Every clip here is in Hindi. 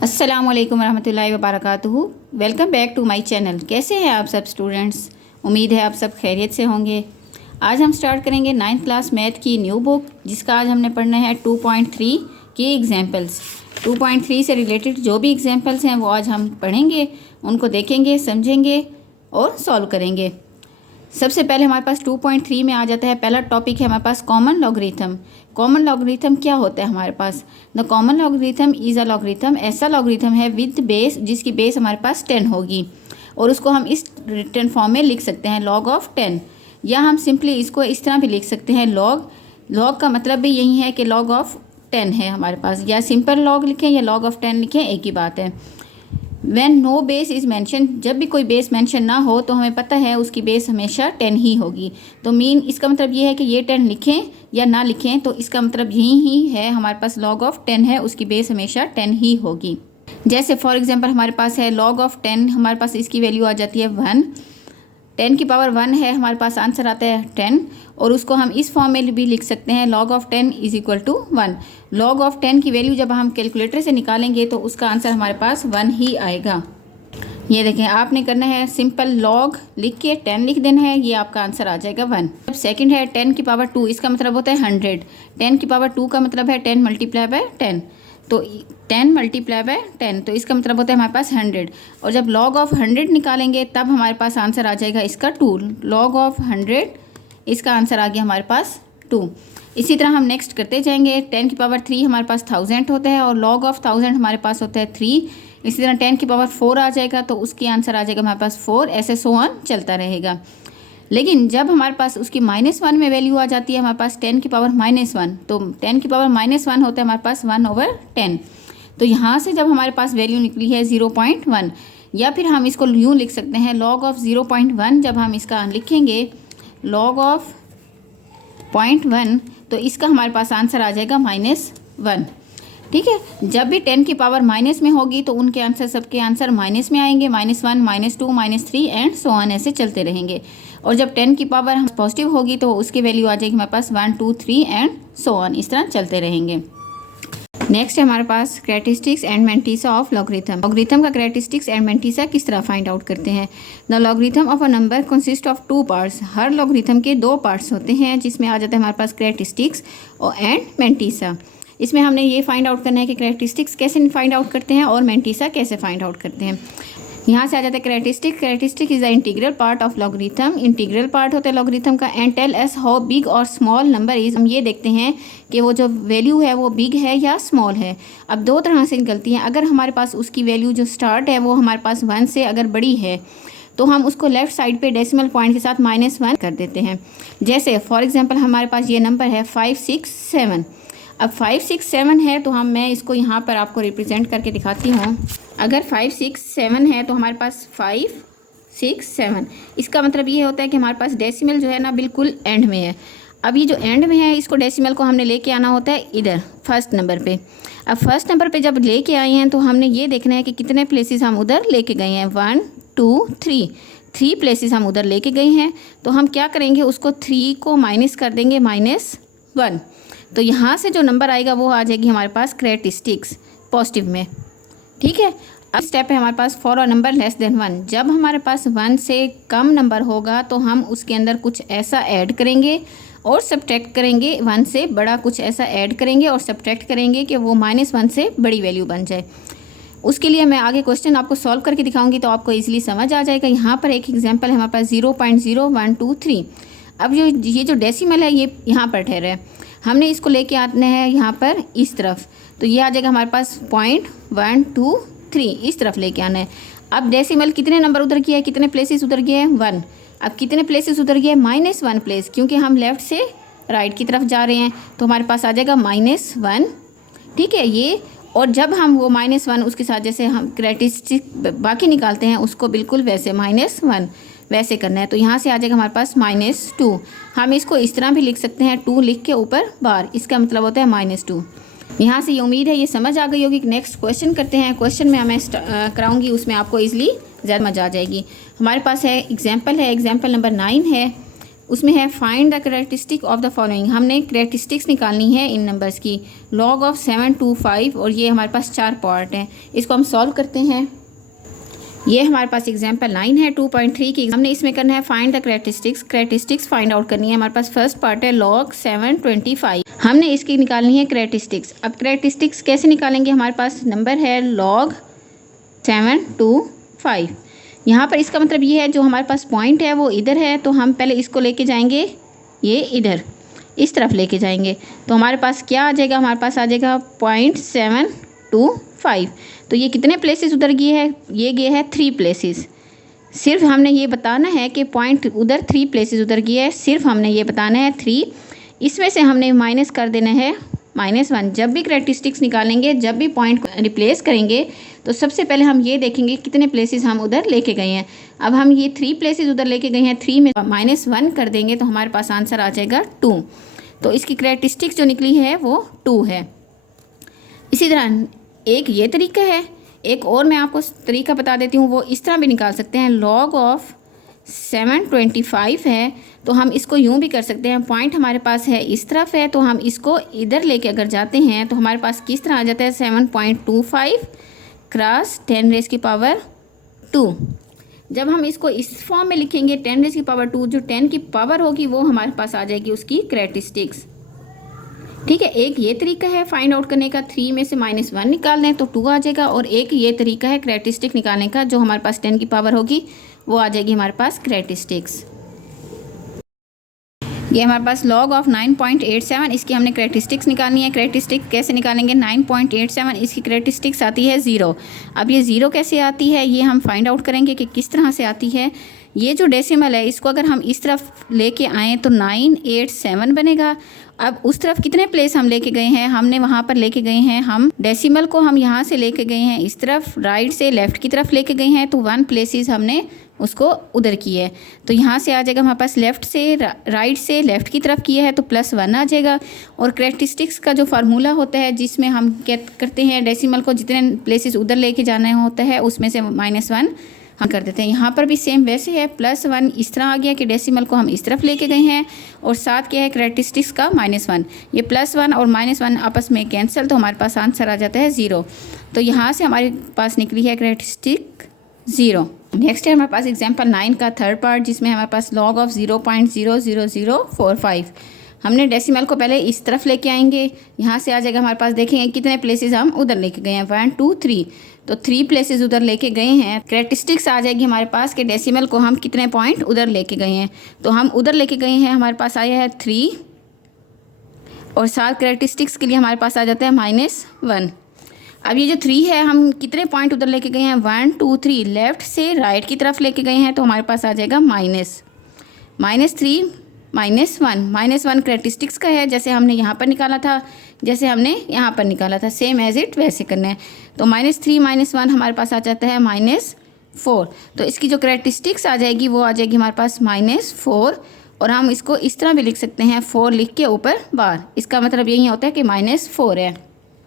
अस्सलामुअलैकुम रहमतुल्लाहि व बरकातुहू। Welcome back to my channel. कैसे हैं आप सब स्टूडेंट्स? उम्मीद है आप सब खैरियत से होंगे। आज हम स्टार्ट करेंगे 9th क्लास मैथ की न्यू बुक, जिसका आज हमने पढ़ना है 2.3 के एग्जाम्पल्स। 2.3 से रिलेटेड जो भी एग्जाम्पल्स हैं वो आज हम पढ़ेंगे, उनको देखेंगे, समझेंगे और सॉल्व करेंगे। सबसे पहले हमारे पास 2.3 में आ जाता है, पहला टॉपिक है हमारे पास कॉमन लॉगरिथम। कॉमन लॉगरिथम क्या होता है हमारे पास? The common logarithm is a logarithm, ऐसा लॉगरिथम है विद बेस जिसकी बेस हमारे पास 10 होगी, और उसको हम इस रिटर्न फॉर्म में लिख सकते हैं log of 10, या हम सिंपली इसको इस तरह भी लिख सकते हैं log का मतलब भी यही है कि log of 10 है हमारे पास, या सिंपल log लिखें या log of 10 लिखें, एक ही बात है। When no base is mentioned, जब भी कोई बेस मेंशन ना हो तो हमें पता है उसकी बेस हमेशा 10 ही होगी। तो मीन इसका मतलब ये है कि ये 10 लिखें या ना लिखें तो इसका मतलब यही ही है, हमारे पास log of 10 है, उसकी बेस हमेशा 10 ही होगी। जैसे फॉर एग्जांपल हमारे पास है log of 10, हमारे पास इसकी वैल्यू आ जाती है 1, 10 की पावर 1 है, हमारे पास आंसर आता है 10, और उसको हम इस फॉर्म में भी लिख सकते हैं log of 10 is equal to 1। log of 10 की वैल्यू जब हम कैलकुलेटर से निकालेंगे तो उसका आंसर हमारे पास 1 ही आएगा। ये देखें, आपने करना है सिंपल log लिख के 10 लिख देना है, ये आपका आंसर आ जाएगा 1। अब सेकंड है 10 की पावर 2, इसका मतलब होता है 100। 10 की पावर 2 का मतलब है 10 मल्टीप्लाई बाय 10, तो 10 मल्टीप्लाई बाय 10, तो इसका मतलब होता है हमारे पास 100। और जब log ऑफ 100 निकालेंगे तब हमारे पास आंसर आ जाएगा इसका 2। log ऑफ 100, इसका आंसर आ गया हमारे पास 2। इसी तरह हम नेक्स्ट करते जाएंगे। 10 की पावर 3 हमारे पास 1000 होता है, और log ऑफ 1000 हमारे पास होता है 3। इसी तरह 10 की पावर 4 आ जाएगा तो उसकी आंसर आ जाएगा हमारे पास 4, ऐसे सो ऑन चलता रहेगा। लेकिन जब हमारे पास उसकी -1 में वैल्यू आ जाती है हमारे पास 10 की पावर -1, तो 10 की पावर -1 होता है हमारे पास 1/10। तो यहाँ से जब हमारे पास वैल्यू निकली है 0.1, या फिर हम इसको यूँ लिख सकते हैं log ऑफ 0.1, जब हम इसका लिखेंगे log ऑफ 0.1 तो इसका हमारे पास आंसर आ जाएगा -1। ठीक है, जब भी 10 की पावर माइनस में होगी तो उनके आंसर, सबके आंसर माइनस में आएंगे, -1, -2, -3 एंड सो ऑन, ऐसे चलते रहेंगे। और जब 10 की पावर पॉजिटिव होगी तो उसकी वैल्यू आ जाएगी हमारे पास 1, 2, 3 एंड सो ऑन, इस तरह चलते रहेंगे। नेक्स्ट है हमारे पास characteristics and mantissa of logarithm. Logarithm का कैरेक्टरिस्टिक्स एंड मैंटीसा किस तरह फाइंड आउट करते हैं? The logarithm of a number consist of 2 parts. हर लॉगरिथम के 2 पार्ट्स होते हैं, जिसमें आ जाता है हमारे पास कैरेक्टरिस्टिक्स और एंड मैंटीसा। इसमें हमने ये फाइंड आउट करना है कि कैरेक्टरिस्टिक्स कैसे फाइंड आउट करते हैं और मैंटीसा कैसे फाइंड आउट करते हैं। यहाँ से आ जाता है characteristic is the integral part of logarithm. Integral part होता है लॉगरिथम का। And tell us how big और स्मॉल नंबर इज। हम ये देखते हैं कि वो जो वैल्यू है वो बिग है या स्मॉल है। अब 2 तरह से निकलती हैं। अगर हमारे पास उसकी वैल्यू जो स्टार्ट है वो हमारे पास 1 से अगर बड़ी है तो हम उसको लेफ्ट साइड पे डेसिमल पॉइंट के साथ -1 कर देते हैं। जैसे फॉर एग्जांपल हमारे पास ये नंबर है 5, 6, 7। अब 5, 6, 7 है तो मैं इसको यहाँ पर आपको रिप्रेजेंट करके दिखाती हूँ। अगर 5, 6, 7 है तो हमारे पास 5, 6, 7, इसका मतलब ये होता है कि हमारे पास डेसिमल जो है ना बिल्कुल एंड में है। अब ये जो एंड में है इसको डेसिमल को हमने लेके आना होता है इधर फर्स्ट नंबर पे। अब फर्स्ट नंबर पे जब लेके आए हैं तो हमने ये देखना है कि कितने प्लेसेस हम उधर लेके गए हैं। 1, 2, 3 प्लेसेस हम उधर लेके गए हैं। तो हम क्या करेंगे, उसको 3 को माइनस कर देंगे -1, तो यहाँ से जो नंबर आएगा वो आ जाएगी हमारे पास कैरेक्टरिस्टिक्स पॉजिटिव में। ठीक है, अब स्टेप है हमारे पास for a number less than 1। जब हमारे पास 1 से कम नंबर होगा तो हम उसके अंदर कुछ ऐसा ऐड करेंगे और सब्ट्रैक्ट करेंगे। 1 से बड़ा कुछ ऐसा ऐड करेंगे और सब्ट्रैक्ट करेंगे कि वो -1 से बड़ी वैल्यू बन जाए। उसके लिए मैं आगे क्वेश्चन आपको सॉल्व करके दिखाऊंगी तो आपको ईजिली समझ आ जाएगा। यहाँ पर एक एग्जाम्पल है हमारे पास 0.0123। अब ये जो डेसिमल है ये यहाँ पर ठहरा है, हमने इसको लेके आना है यहाँ पर इस तरफ, तो ये आ जाएगा हमारे पास 0.123, इस तरफ लेके आना है। अब डेसिमल कितने नंबर उधर किया है, कितने प्लेसेस उधर गए हैं 1। अब कितने प्लेसेस उधर गए, -1 प्लेस, क्योंकि हम लेफ़्ट से राइट की तरफ जा रहे हैं तो हमारे पास आ जाएगा -1। ठीक है, ये, और जब हम वो -1 उसके साथ जैसे हम कैरेक्टरिस्टिक बाकी निकालते हैं उसको बिल्कुल वैसे -1 वैसे करना है। तो यहाँ से आ जाएगा हमारे पास -2। हम इसको इस तरह भी लिख सकते हैं, 2 लिख के ऊपर बार, इसका मतलब होता है -2। यहाँ से ये उम्मीद है ये समझ आ गई होगी। नेक्स्ट क्वेश्चन करते हैं। क्वेश्चन में मैं कराऊंगी, उसमें आपको ईजिली ज़्यादा समझ आ जाएगी। हमारे पास है एग्जाम्पल नंबर 9 है। उसमें है find the characteristic of the following. हमने करेक्टरिस्टिक्स निकालनी है इन नंबर्स की। लॉग ऑफ 725 और ये हमारे पास 4 पार्ट हैं। इसको हम सॉल्व करते हैं। ये हमारे पास एग्जाम्पल 9 है 2.3 की। हमने इसमें करना है find the characteristics find out करनी है। हमारे पास फर्स्ट पार्ट है लॉग 725, हमने इसकी निकालनी है करेक्टरिस्टिक्स। अब करेक्टरिस्टिक्स कैसे निकालेंगे? हमारे पास नंबर है लॉग 725। यहाँ पर इसका मतलब ये है जो हमारे पास पॉइंट है वो इधर है, तो हम पहले इसको लेके जाएंगे, ये इधर इस तरफ लेके जाएंगे, तो हमारे पास क्या आ जाएगा? हमारे पास आ जाएगा 0.725। तो ये कितने प्लेसेस उधर गए हैं? ये गए हैं 3 प्लेसेस। सिर्फ हमने ये बताना है कि पॉइंट उधर 3 प्लेसेस उधर गए हैं, सिर्फ हमने ये बताना है 3। इसमें से हमने माइनस कर देना है -1। जब भी करेक्टरिस्टिक्स निकालेंगे, जब भी पॉइंट रिप्लेस करेंगे, तो सबसे पहले हम ये देखेंगे कितने प्लेसेस हम उधर लेके गए हैं। अब हम ये 3 प्लेसेस उधर लेके गए हैं, 3 में -1 कर देंगे तो हमारे पास आंसर आ जाएगा 2। तो इसकी करेक्टरिस्टिक्स जो निकली है वो 2 है। इसी तरह एक ये तरीका है, एक और मैं आपको तरीका बता देती हूँ, वो इस तरह भी निकाल सकते हैं। लॉग ऑफ 725 है तो हम इसको यूँ भी कर सकते हैं। पॉइंट हमारे पास है इस तरफ है, तो हम इसको इधर लेके अगर जाते हैं तो हमारे पास किस तरह आ जाता है 7.25 क्रॉस 10⁻²। जब हम इसको इस फॉर्म में लिखेंगे 10⁻², जो 10 की पावर होगी वो हमारे पास आ जाएगी उसकी करेक्टरिस्टिक्स। ठीक है, एक ये तरीका है फाइंड आउट करने का, 3 में से -1 निकाल दें तो 2 आ जाएगा। और एक ये तरीका है करेक्टरिस्टिक निकालने का, जो हमारे पास 10 की पावर होगी वो आ जाएगी हमारे पास करेक्टरिस्टिक्स। ये हमारे पास लॉग ऑफ 9.87, इसकी हमने करेक्टरिस्टिक्स निकालनी है। करेक्टरिस्टिक कैसे निकालेंगे? 9.87 इसकी करेक्टरिस्टिक्स आती है 0। अब ये 0 कैसे आती है ये हम फाइंड आउट करेंगे कि किस तरह से आती है। ये जो डेसिमल है इसको अगर हम इस तरफ लेके आएँ तो 987 बनेगा। अब उस तरफ कितने प्लेस हम लेके गए हैं? हमने वहाँ पर लेके गए हैं, हम डेसिमल को हम यहाँ से लेके गए हैं इस तरफ, राइट से लेफ़्ट की तरफ लेके गए हैं, तो 1 प्लेसेस हमने उसको उधर की है। तो यहाँ से आ जाएगा हमारे पास लेफ़्ट से राइट से लेफ़्ट की तरफ किया है तो +1 आ जाएगा। और करेक्टरिस्टिक्स का जो फार्मूला होता है जिसमें हम क्या करते हैं, डेसिमल को जितने प्लेसेस उधर लेके जाना होता है उसमें से -1 हम कर देते हैं। यहाँ पर भी सेम वैसे है, +1 इस तरह आ गया कि डेसिमल को हम इस तरफ लेके गए हैं, और साथ क्या है करेक्टरिस्टिक्स का -1। ये +1 और -1 आपस में कैंसिल, तो हमारे पास आंसर आ जाता है 0। तो यहाँ से हमारे पास निकली है करेक्टरिस्टिक 0। नेक्स्ट है हमारे पास एग्जाम्पल 9 का थर्ड पार्ट, जिसमें हमारे पास लॉग ऑफ 0.00045। हमने डेसिमल को पहले इस तरफ लेके आएंगे, यहाँ से आ जाएगा हमारे पास, देखेंगे कितने प्लेसेस हम उधर लेके गए हैं, 1 2 3, तो 3 प्लेसेस उधर लेके गए हैं। करेक्टरिस्टिक्स आ जाएगी हमारे पास कि डेसिमल को हम कितने पॉइंट उधर लेके गए हैं, तो हम उधर लेके गए हैं, हमारे पास आया है 3, और साथ करेक्टरिस्टिक्स के लिए हमारे पास आ जाता है -1। अब ये जो 3 है, हम कितने पॉइंट उधर लेके गए हैं, 1 2 3, लेफ़्ट से राइट की तरफ लेके गए हैं, तो हमारे पास आ जाएगा -3 -1 करेक्टरिस्टिक्स का है, जैसे हमने यहाँ पर निकाला था, जैसे हमने यहाँ पर निकाला था, सेम एज इट वैसे करना है। तो -3 -1 हमारे पास आ जाता है -4। तो इसकी जो करेक्टरिस्टिक्स आ जाएगी वो आ जाएगी हमारे पास -4, और हम इसको इस तरह भी लिख सकते हैं, 4 लिख के ऊपर बार, इसका मतलब यही होता है कि -4 है।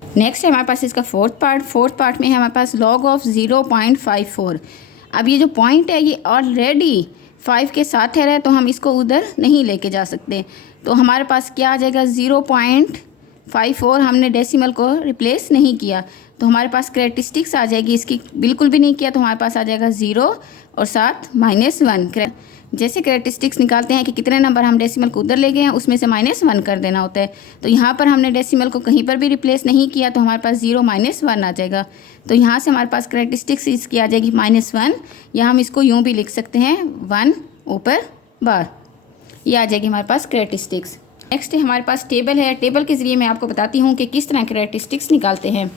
नेक्स्ट है हमारे पास इसका फोर्थ पार्ट में है हमारे पास लॉग ऑफ 0.54। अब ये जो पॉइंट है ये ऑलरेडी 5 के साथ है, तो हम इसको उधर नहीं लेके जा सकते, तो हमारे पास क्या आ जाएगा 0.54। हमने डेसिमल को रिप्लेस नहीं किया, तो हमारे पास करेक्टरिस्टिक्स आ जाएगी इसकी, बिल्कुल भी नहीं किया, तो हमारे पास आ जाएगा 0 और साथ -1। जैसे करेक्टरिस्टिक्स निकालते हैं कि कितने नंबर हम डेसिमल को उधर ले गए हैं, उसमें से -1 कर देना होता है। तो यहाँ पर हमने डेसिमल को कहीं पर भी रिप्लेस नहीं किया, तो हमारे पास 0 -1 आ जाएगा। तो यहाँ से हमारे पास करेक्टरिस्टिक्स इसकी आ जाएगी -1, या हम इसको यूँ भी लिख सकते हैं 1 ऊपर बार, ये आ जाएगी हमारे पास करेक्टरिस्टिक्स। नेक्स्ट हमारे पास टेबल है। टेबल के ज़रिए मैं आपको बताती हूँ कि किस तरह करेक्टरिस्टिक्स निकालते हैं।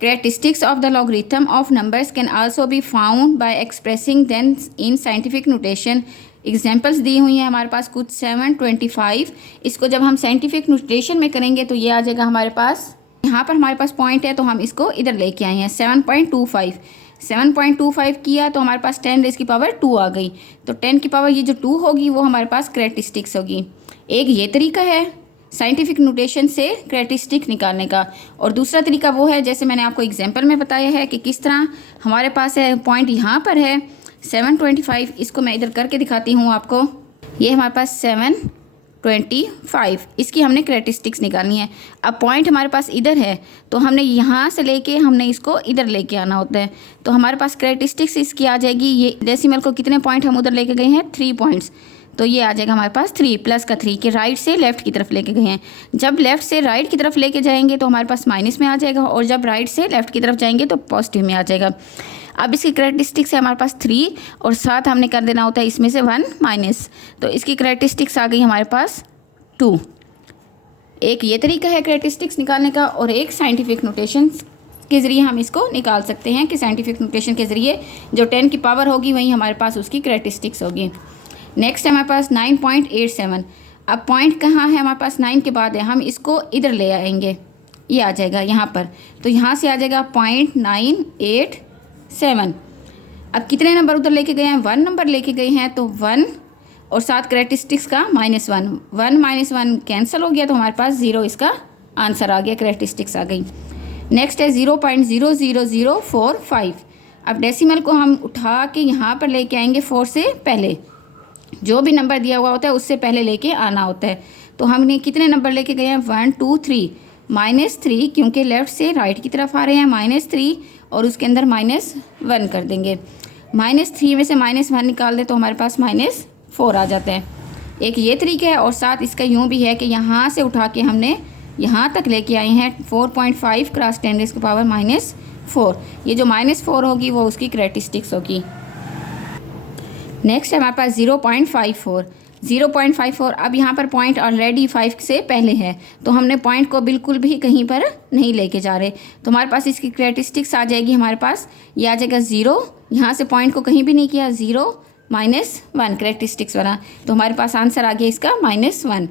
Characteristics of the logarithm of numbers can also be found by expressing them in scientific notation. Examples दी हुई हैं हमारे पास कुछ 725। इसको जब हम साइंटिफिक नोटेशन में करेंगे तो ये आ जाएगा हमारे पास, यहाँ पर हमारे पास पॉइंट है तो हम इसको इधर लेके आए हैं 7.25 किया, तो हमारे पास 10⁻² आ गई। तो 10 की पावर ये जो 2 होगी वो हमारे पास करेक्टरिस्टिक्स होगी। एक ये तरीका है साइंटिफिक नोटेशन से करेक्टरिस्टिक निकालने का, और दूसरा तरीका वो है जैसे मैंने आपको एग्जांपल में बताया है कि किस तरह हमारे पास है पॉइंट यहाँ पर है 725। इसको मैं इधर करके दिखाती हूँ आपको। ये हमारे पास 725, इसकी हमने करेक्टरिस्टिक्स निकालनी है। अब पॉइंट हमारे पास इधर है तो हमने यहाँ से लेके हमने इसको इधर लेके आना होता है। तो हमारे पास करेक्टरिस्टिक्स इसकी आ जाएगी, ये डेसिमल को कितने पॉइंट हम उधर लेके गए हैं, 3 पॉइंट्स। तो ये आ जाएगा हमारे पास 3 प्लस का 3 के राइट से लेफ्ट की तरफ लेके गए हैं। जब लेफ्ट से राइट की तरफ लेके जाएंगे तो हमारे पास माइनस में आ जाएगा, और जब राइट से लेफ्ट की तरफ जाएंगे तो पॉजिटिव में आ जाएगा। अब इसकी करेक्टरिस्टिक्स है हमारे पास 3 और साथ हमने कर देना होता है इसमें से 1 माइनस। तो इसकी करेक्टरिस्टिक्स आ गई हमारे पास 2। एक ये तरीका है करेक्टरिस्टिक्स निकालने का, और एक साइंटिफिक नोटेशन के ज़रिए हम इसको निकाल सकते हैं कि साइंटिफिक नोटेशन के ज़रिए जो 10 की पावर होगी वही हमारे पास उसकी करेक्टरिस्टिक्स होगी। नेक्स्ट है हमारे पास 9.87। अब पॉइंट कहाँ है हमारे पास, 9 के बाद है, हम इसको इधर ले आएंगे, ये आ जाएगा यहाँ पर। तो यहाँ से आ जाएगा 0.987। अब कितने नंबर उधर लेके गए हैं, 1 नंबर लेके गए हैं, तो 1 और साथ करेक्टरिस्टिक्स का -1, 1 - 1 कैंसिल हो गया, तो हमारे पास 0 इसका आंसर आ गया, करेक्टरिस्टिक्स आ गई। नेक्स्ट है 0.00045। अब डेसिमल को हम उठा के यहाँ पर लेके आएंगे 4 से पहले, जो भी नंबर दिया हुआ होता है उससे पहले लेके आना होता है। तो हमने कितने नंबर लेके गए हैं, 1 2 3, -3 क्योंकि लेफ़्ट से राइट की तरफ आ रहे हैं, -3 और उसके अंदर -1 कर देंगे। -3 में से -1 निकाल दे तो हमारे पास -4 आ जाता है। एक ये तरीका है, और साथ इसका यूँ भी है कि यहाँ से उठा के हमने यहाँ तक लेके आए हैं 4.5 क्रॉस 10⁻⁻4। ये जो -4 होगी वो उसकी करेक्टरिस्टिक्स होगी। नेक्स्ट है हमारे पास 0.54। 0.54, अब यहाँ पर पॉइंट ऑलरेडी 5 से पहले है, तो हमने पॉइंट को बिल्कुल भी कहीं पर नहीं लेके जा रहे। तो हमारे पास इसकी करेक्टरिस्टिक्स आ जाएगी, हमारे पास ये आ जाएगा 0, यहाँ से पॉइंट को कहीं भी नहीं किया, 0 -1 करेक्टरिस्टिक्स वाला, तो हमारे पास आंसर आ गया इसका -1।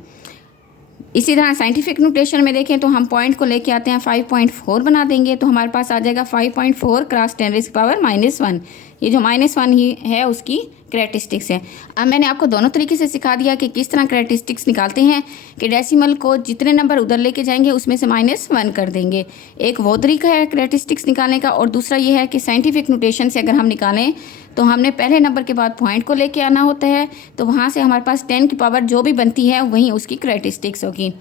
इसी तरह साइंटिफिक नोटेशन में देखें तो हम पॉइंट को लेके आते हैं 5.4 बना देंगे, तो हमारे पास आ जाएगा 5.4 क्रॉस 10⁻⁻1। ये जो -1 ही है उसकी करेक्टरिस्टिक्स है। अब मैंने आपको दोनों तरीके से सिखा दिया कि किस तरह करेक्टरिस्टिक्स निकालते हैं, कि डेसिमल को जितने नंबर उधर लेके जाएंगे उसमें से -1 कर देंगे। एक वो तरीका है करेक्टरिस्टिक्स निकालने का, और दूसरा ये है कि साइंटिफिक नोटेशन से अगर हम निकालें तो हमने पहले नंबर के बाद पॉइंट को लेके आना होता है, तो वहाँ से हमारे पास 10 की पावर जो भी बनती है वहीं उसकी करेक्टरिस्टिक्स होगी।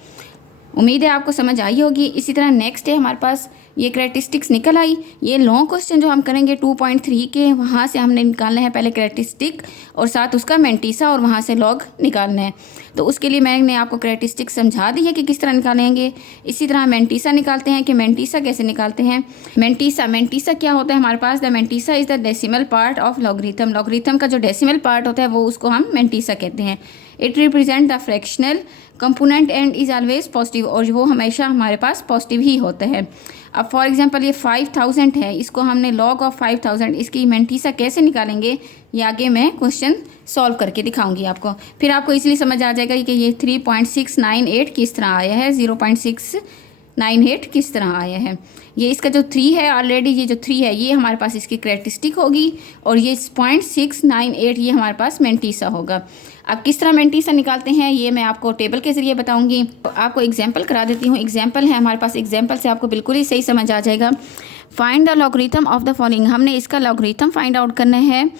उम्मीद है आपको समझ आई होगी। इसी तरह नेक्स्ट है हमारे पास ये करेक्टरिस्टिक्स निकल आई। ये लॉन्ग क्वेश्चन जो हम करेंगे 2.3 के, वहाँ से हमने निकालना है पहले करेक्टरिस्टिक और साथ उसका मेंटीसा, और वहाँ से लॉग निकालना है। तो उसके लिए मैंने आपको करेक्टरिस्टिक समझा दी है कि किस तरह निकालेंगे। इसी तरह मेंटीसा निकालते हैं कि मेंटीसा कैसे निकालते हैं। मेंटीसा क्या होता है हमारे पास, the mantissa is the decimal part of logarithm. Logarithm का जो डेसिमल पार्ट होता है वो उसको हम मेंटीसा कहते हैं। It represent the fractional component and is always positive, और वो हमेशा हमारे पास पॉजिटिव ही होता है। अब फॉर एग्जांपल ये 5000 है, इसको हमने लॉग ऑफ 5000, इसकी मेंटीसा कैसे निकालेंगे ये आगे मैं क्वेश्चन सॉल्व करके दिखाऊंगी आपको। फिर आपको इसलिए समझ आ जाएगा कि ये 3.698 किस तरह आया है, 0.698 किस तरह आया है। ये इसका जो 3 है ऑलरेडी, ये जो 3 है ये हमारे पास इसकी करेक्टरिस्टिक होगी, और ये 0.698 ये हमारे पास मेंटीसा होगा। अब किस तरह मेंटीसा निकालते हैं ये मैं आपको टेबल के ज़रिए बताऊंगी। तो आपको एग्जांपल करा देती हूँ। एग्जांपल है हमारे पास, एग्जांपल से आपको बिल्कुल ही सही समझ आ जाएगा। Find the logarithm of the following, हमने इसका लॉगरिथम फाइंड आउट करना है।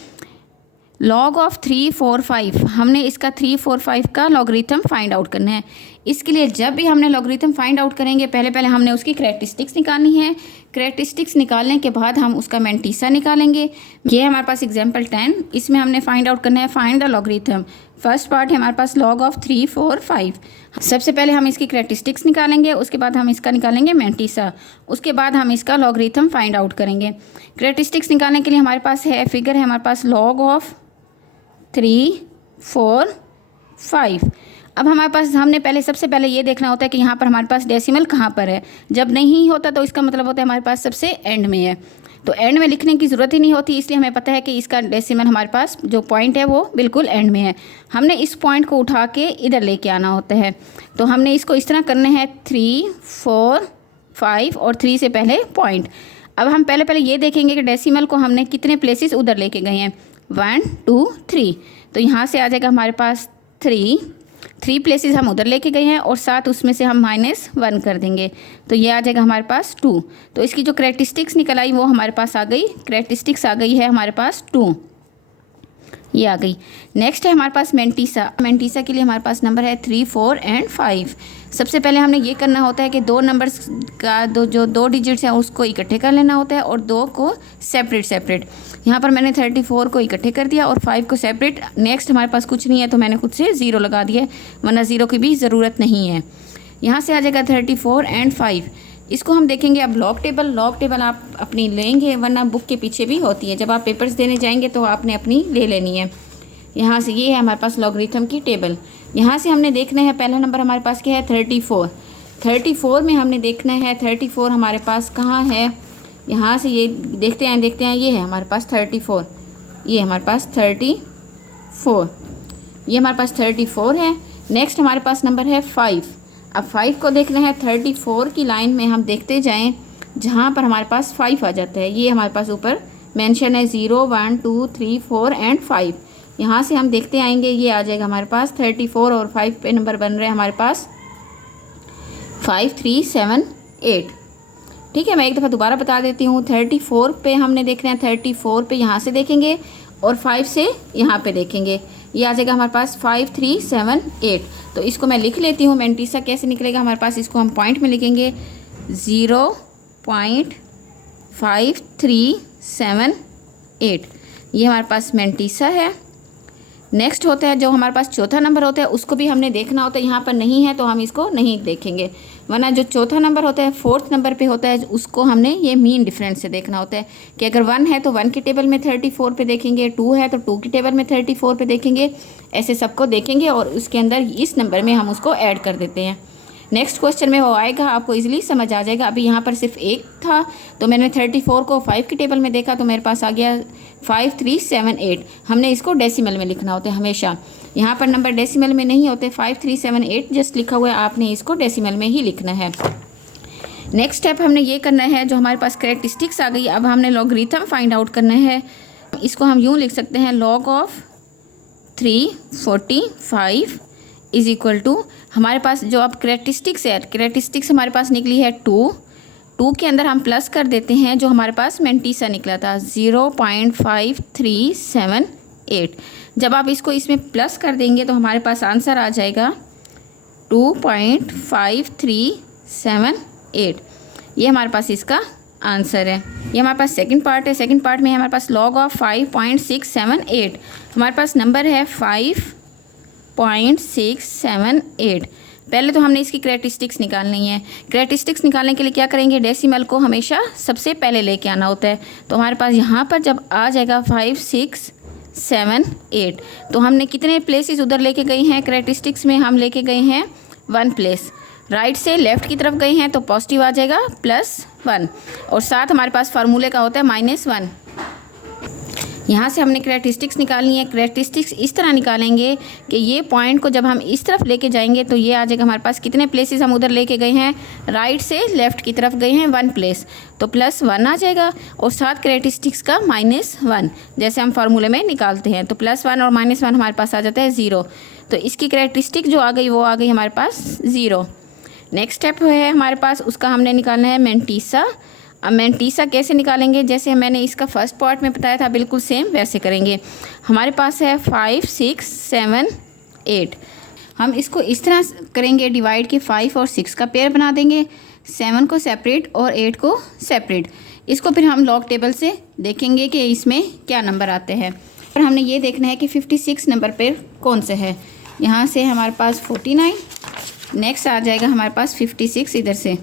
लॉग ऑफ 3 4 5, हमने इसका 3 4 5 का लॉगरिथम फाइंड आउट करना है। इसके लिए जब भी हमने लॉगरिथम फाइंड आउट करेंगे पहले हमने उसकी करेक्टरिस्टिक्स निकालनी है। करेक्टरिस्टिक्स निकालने के बाद हम उसका मेंटीसा निकालेंगे। ये है हमारे पास एग्जांपल 10, इसमें हमने फाइंड आउट करना है find the logarithm. First part है हमारे पास लॉग ऑफ 3 4 5। सबसे पहले हम इसकी करेक्टरिस्टिक्स निकालेंगे, उसके बाद हम इसका निकालेंगे मेंटीसा, उसके बाद हम इसका लॉगरिथम फाइंड आउट करेंगे। करेक्टरिस्टिक्स निकालने के लिए हमारे पास है फिगर है हमारे पास लॉग ऑफ 3 4 5। अब हमारे पास हमने सबसे पहले ये देखना होता है कि यहाँ पर हमारे पास डेसिमल कहाँ पर है। जब नहीं होता तो इसका मतलब होता है हमारे पास सबसे एंड में है, तो एंड में लिखने की ज़रूरत ही नहीं होती, इसलिए हमें पता है कि इसका डेसिमल हमारे पास जो पॉइंट है वो बिल्कुल एंड में है। हमने इस पॉइंट को उठा के इधर लेके आना होता है। तो हमने इसको इस तरह करना है 3 4 5 और 3 से पहले पॉइंट। अब हम पहले ये देखेंगे कि डेसिमल को हमने कितने प्लेसेस उधर लेके गए हैं, 1 2 3। तो यहाँ से आ जाएगा हमारे पास 3 प्लेसेस हम उधर लेके गए हैं, और साथ उसमें से हम -1 कर देंगे, तो ये आ जाएगा हमारे पास 2। तो इसकी जो करेक्टरिस्टिक्स निकल आई वो हमारे पास आ गई, करेक्टरिस्टिक्स आ गई है हमारे पास 2। ये आ गई। नेक्स्ट है हमारे पास मेंटीसा। मेंटीसा के लिए हमारे पास नंबर है 3, 4 एंड 5। सबसे पहले हमने ये करना होता है कि दो नंबर्स का जो दो डिजिट्स हैं उसको इकट्ठे कर लेना होता है और दो को सेपरेट। यहाँ पर मैंने 34 को इकट्ठे कर दिया और 5 को सेपरेट। नेक्स्ट हमारे पास कुछ नहीं है तो मैंने खुद से 0 लगा दिया, वरना 0 की भी ज़रूरत नहीं है। यहाँ से आ जाएगा 34 एंड 5। इसको हम देखेंगे अब लॉग टेबल आप अपनी लेंगे, वरना बुक के पीछे भी होती है। जब आप पेपर्स देने जाएंगे तो आपने अपनी ले लेनी है। यहाँ से ये है हमारे पास लॉगरिथम की टेबल। यहाँ से हमने देखना है पहला नंबर हमारे पास क्या है 34। 34 में हमने देखना है 34 हमारे पास कहाँ है। यहाँ से ये देखते हैं ये है हमारे पास 34। ये हमारे पास 34, ये हमारे पास 34 है। नेक्स्ट हमारे पास नंबर है 5। अब 5 को देखना है 34 की लाइन में हम देखते जाएं जहाँ पर हमारे पास 5 आ जाता है। ये हमारे पास ऊपर मेंशन है 0, 1, 2, 3, 4 एंड 5। यहाँ से हम देखते आएंगे ये आ जाएगा हमारे पास 34 और 5 पे नंबर बन रहे हैं हमारे पास 5, 3, 7, 8। ठीक है, मैं एक दफ़ा दोबारा बता देती हूँ। 34 पे हमने देखना है, 34 पे यहाँ से देखेंगे और 5 से यहाँ पे देखेंगे। ये आ जाएगा हमारे पास 5, 3, 7, 8। तो इसको मैं लिख लेती हूँ। मेंटीसा कैसे निकलेगा हमारे पास, इसको हम पॉइंट में लिखेंगे 0.5378। ये हमारे पास मेंटीसा है। नेक्स्ट होता है जो हमारे पास चौथा नंबर होता है, उसको भी हमने देखना होता है। यहाँ पर नहीं है तो हम इसको नहीं देखेंगे, वरना जो चौथा नंबर होता है 4th नंबर पे होता है, उसको हमने ये मीन डिफरेंस से देखना होता है कि अगर 1 है तो 1 की टेबल में 34 पे देखेंगे, 2 है तो 2 की टेबल में 34 पे देखेंगे। ऐसे सबको देखेंगे और उसके अंदर इस नंबर में हम उसको ऐड कर देते हैं। नेक्स्ट क्वेश्चन में वो आएगा, आपको इजीली समझ आ जाएगा। अभी यहाँ पर सिर्फ एक था तो मैंने 34 को 5 की टेबल में देखा तो मेरे पास आ गया 5, 3, 7, 8। हमने इसको डेसिमल में लिखना होता है हमेशा। यहाँ पर नंबर डेसिमल में नहीं होते, 5, 3, 7, 8 जस्ट लिखा हुआ है, आपने इसको डेसिमल में ही लिखना है। नेक्स्ट स्टेप हमने ये करना है, जो हमारे पास कैरेक्टरिस्टिक्स आ गई, अब हमने लॉगरिथम फाइंड आउट करना है। इसको हम यूँ लिख सकते हैं log of 345 is equal to, हमारे पास जो अब कैरेक्टरिस्टिक्स है, कैरेक्टरिस्टिक्स हमारे पास निकली है 2 के अंदर हम प्लस कर देते हैं जो हमारे पास मेंटीसा निकला था 0.5378। जब आप इसको इसमें प्लस कर देंगे तो हमारे पास आंसर आ जाएगा 2.5378। ये हमारे पास इसका आंसर है। ये हमारे पास सेकंड पार्ट है। सेकंड पार्ट में हमारे पास log ऑफ 5.678, हमारे पास नंबर है 5.678। पहले तो हमने इसकी कैरेक्टरिस्टिक्स निकालनी है। कैरेक्टरिस्टिक्स निकालने के लिए क्या करेंगे, डेसिमल को हमेशा सबसे पहले लेके आना होता है। तो हमारे पास यहाँ पर जब आ जाएगा 5.678, तो हमने कितने प्लेसेस उधर लेके गए हैं, कैरेक्टरिस्टिक्स में हम लेके गए हैं 1 प्लेस। राइट से लेफ़्ट की तरफ गए हैं तो पॉजिटिव आ जाएगा +1, और साथ हमारे पास फार्मूले का होता है -1। यहाँ से हमने कैरेक्टरिस्टिक्स निकालनी है। कैरेक्टरिस्टिक्स इस तरह निकालेंगे कि ये पॉइंट को जब हम इस तरफ लेके जाएंगे तो ये आ जाएगा हमारे पास कितने प्लेसेस हम उधर लेके गए हैं, राइट से लेफ़्ट की तरफ गए हैं 1 प्लेस, तो +1 आ जाएगा, और साथ कैरेक्टरिस्टिक्स का -1 जैसे हम फार्मूले में निकालते हैं। तो +1 और -1 हमारे पास आ जाता है 0। तो इसकी कैरेक्टरिस्टिक जो आ गई वो आ गई हमारे पास 0। नेक्स्ट स्टेप है हमारे पास, उसका हमने निकालना है मेंटीसा। अब मेंटीसा कैसे निकालेंगे, जैसे मैंने इसका फर्स्ट पार्ट में बताया था बिल्कुल सेम वैसे करेंगे। हमारे पास है 5, 6, 7, 8। हम इसको इस तरह करेंगे डिवाइड के 5 और 6 का पेयर बना देंगे, 7 को सेपरेट और 8 को सेपरेट। इसको फिर हम लॉग टेबल से देखेंगे कि इसमें क्या नंबर आते हैं। और हमने ये देखना है कि 56 नंबर पेयर कौन से है। यहाँ से हमारे पास 49, नेक्स्ट आ जाएगा हमारे पास 56, इधर से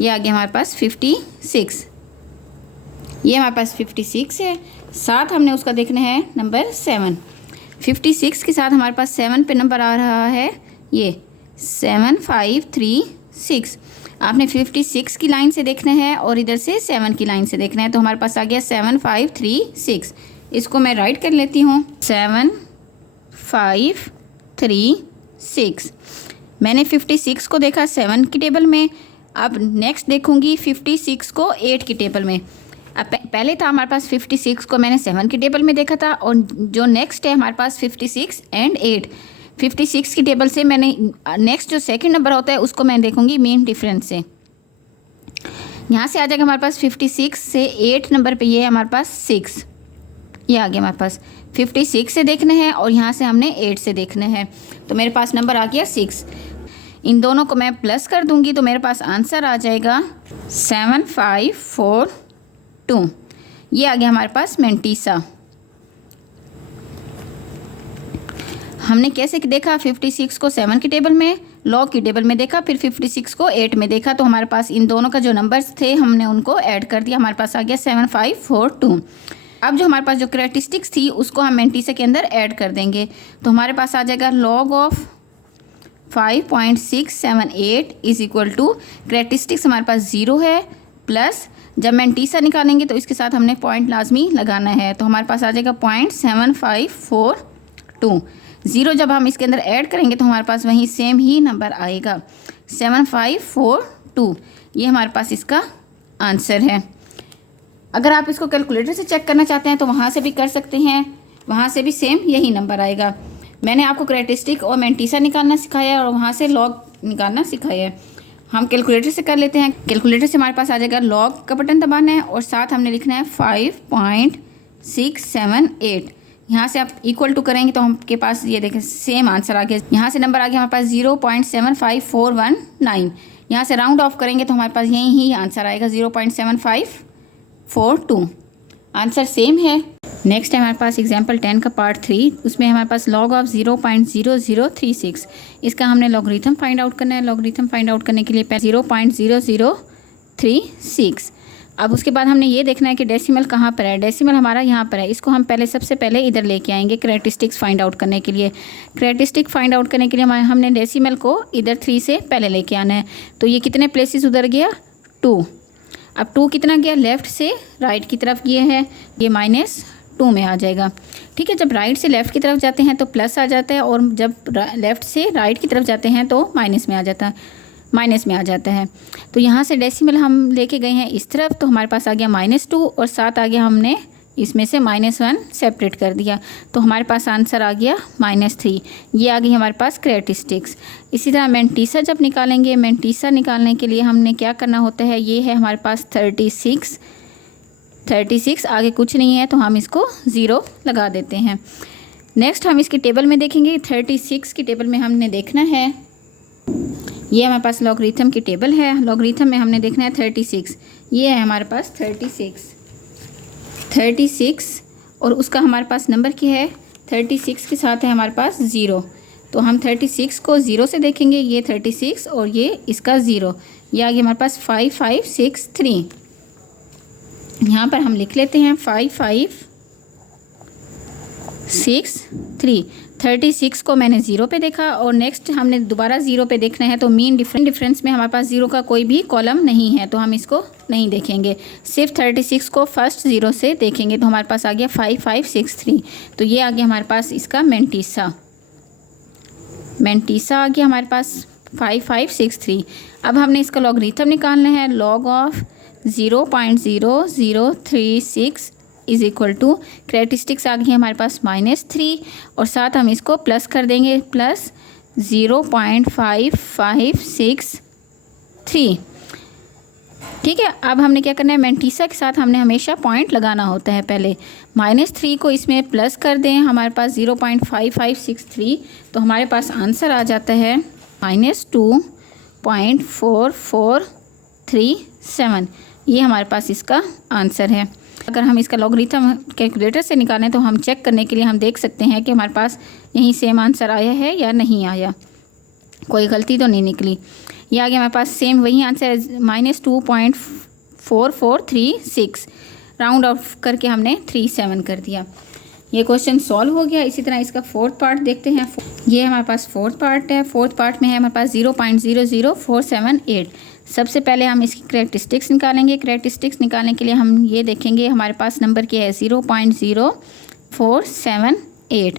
ये आ गया हमारे पास 56। ये हमारे पास 56 है, साथ हमने उसका देखना है नंबर 7। 56 के साथ हमारे पास 7 पे नंबर आ रहा है ये 7536। आपने 56 की लाइन से देखना है और इधर से 7 की लाइन से देखना है, तो हमारे पास आ गया 7536। इसको मैं राइट कर लेती हूँ 7536। मैंने 56 को देखा 7 की टेबल में, अब नेक्स्ट देखूंगी 56 को 8 की टेबल में। अब पहले था हमारे पास 56 को मैंने 7 की टेबल में देखा था, और जो नेक्स्ट है हमारे पास 56 एंड 8। 56 की टेबल से मैंने नेक्स्ट जो सेकंड नंबर होता है उसको मैं देखूंगी मीन डिफरेंस से। यहाँ से आ जाएगा हमारे पास 56 से 8 नंबर पे, ये है हमारे पास 6। ये आ गया हमारे पास। 56 से देखना है और यहाँ से हमने 8 से देखना है। तो मेरे पास नंबर आ गया 6। इन दोनों को मैं प्लस कर दूंगी तो मेरे पास आंसर आ जाएगा 7542। ये आ गया हमारे पास मेंटीसा। हमने कैसे देखा, 56 को 7 की टेबल में, लॉग की टेबल में देखा, फिर 56 को 8 में देखा। तो हमारे पास इन दोनों का जो नंबर्स थे हमने उनको ऐड कर दिया, हमारे पास आ गया 7542। अब जो हमारे पास जो करैक्टरिस्टिक्स थी उसको हम मेंटीसा के अंदर ऐड कर देंगे। तो हमारे पास आ जाएगा log of 5.678 is equal to, characteristics हमारे पास 0 है, प्लस जब मेंटीसा निकालेंगे तो इसके साथ हमने पॉइंट लाजमी लगाना है। तो हमारे पास आ जाएगा 0.7542। 0 जब हम इसके अंदर ऐड करेंगे तो हमारे पास वहीं सेम ही नंबर आएगा 7542। ये हमारे पास इसका आंसर है। अगर आप इसको कैलकुलेटर से चेक करना चाहते हैं तो वहाँ से भी कर सकते हैं, वहाँ से भी सेम यही नंबर आएगा। मैंने आपको करैक्टरिस्टिक और मेंटीसा निकालना सिखाया है और वहाँ से लॉग निकालना सिखाया है। हम कैलकुलेटर से कर लेते हैं। कैलकुलेटर से हमारे पास आ जाएगा, लॉग का बटन दबाना है और साथ हमने लिखना है 5.678। यहाँ से आप इक्वल टू करेंगे तो हमके पास ये देखें सेम आंसर आ गया। यहाँ से नंबर आ गया हमारे पास 0.75419। यहाँ से राउंड ऑफ करेंगे तो हमारे पास यही ही आंसर आएगा 0.7542। आंसर सेम है। नेक्स्ट है हमारे पास एग्जाम्पल 10 का पार्ट 3। उसमें हमारे पास लॉग ऑफ 0.0036, इसका हमने लॉगरिथम फाइंड आउट करना है। लॉगरिथम फाइंड आउट करने के लिए 0.0036। अब उसके बाद हमने ये देखना है कि डेसिमल कहाँ पर है। डेसिमल हमारा यहाँ पर है, इसको हम सबसे पहले इधर लेके आएंगे करैक्टरिस्टिक्स फाइंड आउट करने के लिए। करैक्टरिस्टिक फाइंड आउट करने के लिए हमने डेसिमल को इधर 3 से पहले लेके आना है। तो ये कितने प्लेसेस उधर गया, 2। अब 2 कितना गया, लेफ़्ट से राइट की तरफ गया है, ये -2 में आ जाएगा। ठीक है, जब राइट से लेफ़्ट की तरफ जाते हैं तो प्लस आ जाता है और जब लेफ़्ट से राइट की तरफ जाते हैं तो माइनस में आ जाता है। तो यहाँ से डेसिमल हम लेके गए हैं इस तरफ, तो हमारे पास आ गया -2 और साथ आ गया हमने इसमें से -1 सेपरेट कर दिया। तो हमारे पास आंसर आ गया -3। ये आ गई हमारे पास करैक्टरिस्टिक्स। इसी तरह मेंटीसा जब निकालेंगे, मेंटीसा निकालने के लिए हमने क्या करना होता है, ये है हमारे पास 36 आगे कुछ नहीं है तो हम इसको 0 लगा देते हैं। नेक्स्ट हम इसकी टेबल में देखेंगे। 36 की टेबल में हमने देखना है, ये हमारे पास लॉगरिथम की टेबल है। लॉगरिथम में हमने देखना है 36। ये है हमारे पास 36 और उसका हमारे पास नंबर क्या है, 36 के साथ है हमारे पास 0। तो हम 36 को 0 से देखेंगे, ये 36 और ये इसका 0, ये आ गया हमारे पास 5563। यहाँ पर हम लिख लेते हैं 5563। 36 को मैंने 0 पे देखा और नेक्स्ट हमने दोबारा 0 पे देखना है। तो मीन डिफरेंस में हमारे पास 0 का कोई भी कॉलम नहीं है तो हम इसको नहीं देखेंगे, सिर्फ 36 को फर्स्ट 0 से देखेंगे। तो हमारे पास आ गया 5563। तो ये आ गया हमारे पास इसका मेंटीसा आ गया हमारे पास 5563। अब हमने इसका लॉगरिथम निकालना है। Log of 0.0036 is equal to, characteristics आ गई हमारे पास -3 और साथ हम इसको प्लस कर देंगे, प्लस 0.5563। ठीक है, अब हमने क्या करना है, मेंटीसा के साथ हमने हमेशा पॉइंट लगाना होता है। पहले -3 को इसमें प्लस कर दें, हमारे पास 0.5563। तो हमारे पास आंसर आ जाता है -2.4437। ये हमारे पास इसका आंसर है। अगर हम इसका लॉगरिथम कैलकुलेटर से निकालें तो हम चेक करने के लिए हम देख सकते हैं कि हमारे पास यही सेम आंसर आया है या नहीं आया, कोई गलती तो नहीं निकली। ये आ गया हमारे पास सेम वही आंसर है, -2.4436। राउंड ऑफ करके हमने 37 कर दिया। ये क्वेश्चन सॉल्व हो गया। इसी तरह इसका 4th पार्ट देखते हैं। ये हमारे पास 4th पार्ट है। 4th पार्ट में है हमारे पास 0.00478। सबसे पहले हम इसकी करैक्टरिस्टिक्स निकालेंगे। करैक्टरिस्टिक्स निकालने के लिए हम ये देखेंगे हमारे पास नंबर क्या है, 0.0478।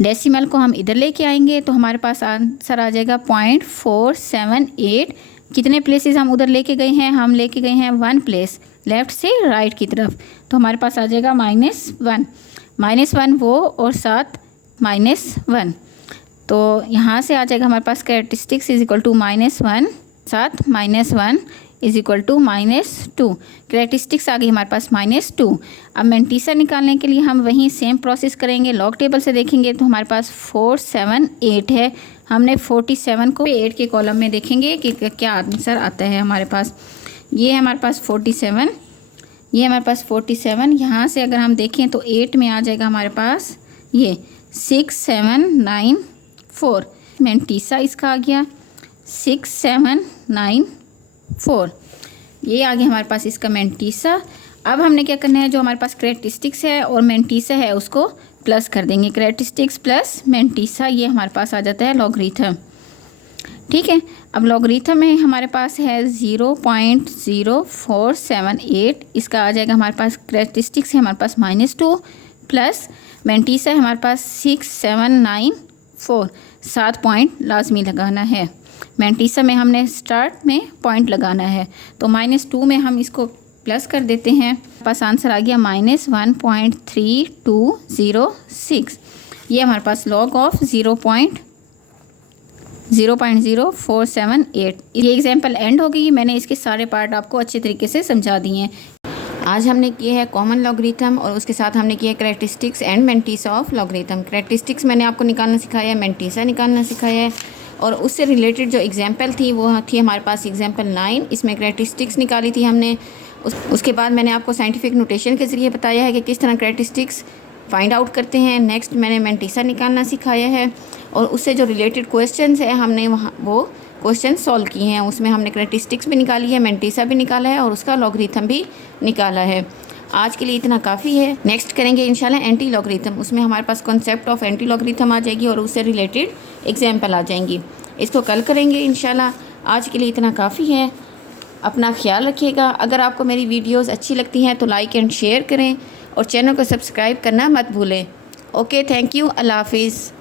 डेसिमल को हम इधर लेके आएंगे तो हमारे पास आंसर आ जाएगा 0.478। कितने प्लेसेस हम उधर लेके गए हैं, हम लेके गए हैं 1 प्लेस लेफ़्ट से राइट की तरफ। तो हमारे पास आ जाएगा -1 वो और साथ -1। तो यहाँ से आ जाएगा हमारे पास करैक्टरिस्टिक्स इज इक्वल टू -1 साथ -1। Is equal to -2। कैरेक्टरिस्टिक्स आ गई हमारे पास -2। अब मैंटीसा निकालने के लिए हम वहीं सेम प्रोसेस करेंगे। लॉग टेबल से देखेंगे तो हमारे पास 4, 7, 8 है। हमने 47 को 8 के कॉलम में देखेंगे कि क्या आंसर आता है हमारे पास। ये है हमारे पास 47, ये हमारे पास 47। यहाँ से अगर हम देखें तो 8 में आ जाएगा हमारे पास ये 6, 7, 9, 4। मैंटीसा इसका आ गया 6, 7, 9, 4। ये आ गया हमारे पास इसका मैंटीसा। अब हमने क्या करना है, जो हमारे पास कैरेक्टरिस्टिक्स है और मैंटीसा है उसको प्लस कर देंगे। कैरेक्टरिस्टिक्स प्लस मैंटीसा, ये हमारे पास आ जाता है लॉगरिथम। ठीक है, अब लॉगरिथम में हमारे पास है 0.0478। इसका आ जाएगा हमारे पास, कैरेक्टरिस्टिक्स है हमारे पास -2 प्लस मैंटीसा है हमारे पास 6794। 7 पॉइंट लाजमी लगाना है। मैंटीसा में हमने स्टार्ट में पॉइंट लगाना है, तो -2 में हम इसको प्लस कर देते हैं। पास आंसर आ गया -1.3206। ये हमारे पास लॉग ऑफ 0.0478। ये एग्जाम्पल एंड हो गई। मैंने इसके सारे पार्ट आपको अच्छे तरीके से समझा दिए हैं। आज हमने किया है कॉमन लॉगरिथम और उसके साथ हमने किया है characteristics and mantissa of logarithm. Characteristics मैंने आपको निकालना सिखाया है, मैंटीसा निकालना सिखाया है, और उससे रिलेटेड जो एग्जाम्पल थी वो थी हमारे पास एग्जाम्पल 9। इसमें कैरेक्टरिस्टिक्स निकाली थी हमने। उसके बाद मैंने आपको साइंटिफिक नोटेशन के ज़रिए बताया है कि किस तरह कैरेक्टरिस्टिक्स फाइंड आउट करते हैं। नेक्स्ट मैंने मैंटीसा निकालना सिखाया है, और उससे जो रिलेटेड क्वेश्चंस है हमने वहाँ वो क्वेश्चन सॉल्व किए हैं। उसमें हमने कैरेक्टरिस्टिक्स भी निकाली है, मैंटीसा भी निकाला है, और उसका लॉगरिथम भी निकाला है। आज के लिए इतना काफ़ी है। नेक्स्ट करेंगे इंशाल्लाह एंटी लॉगरिथम। उसमें हमारे पास कॉन्सेप्ट ऑफ एंटी लॉगरिथम आ जाएगी और उससे रिलेटेड एग्जाम्पल आ जाएंगी। इसको कल करेंगे इंशाल्लाह। आज के लिए इतना काफ़ी है। अपना ख्याल रखिएगा। अगर आपको मेरी वीडियोस अच्छी लगती हैं तो लाइक एंड शेयर करें और चैनल को सब्सक्राइब करना मत भूलें। ओके, थैंक यू, अल्लाह हाफिज़।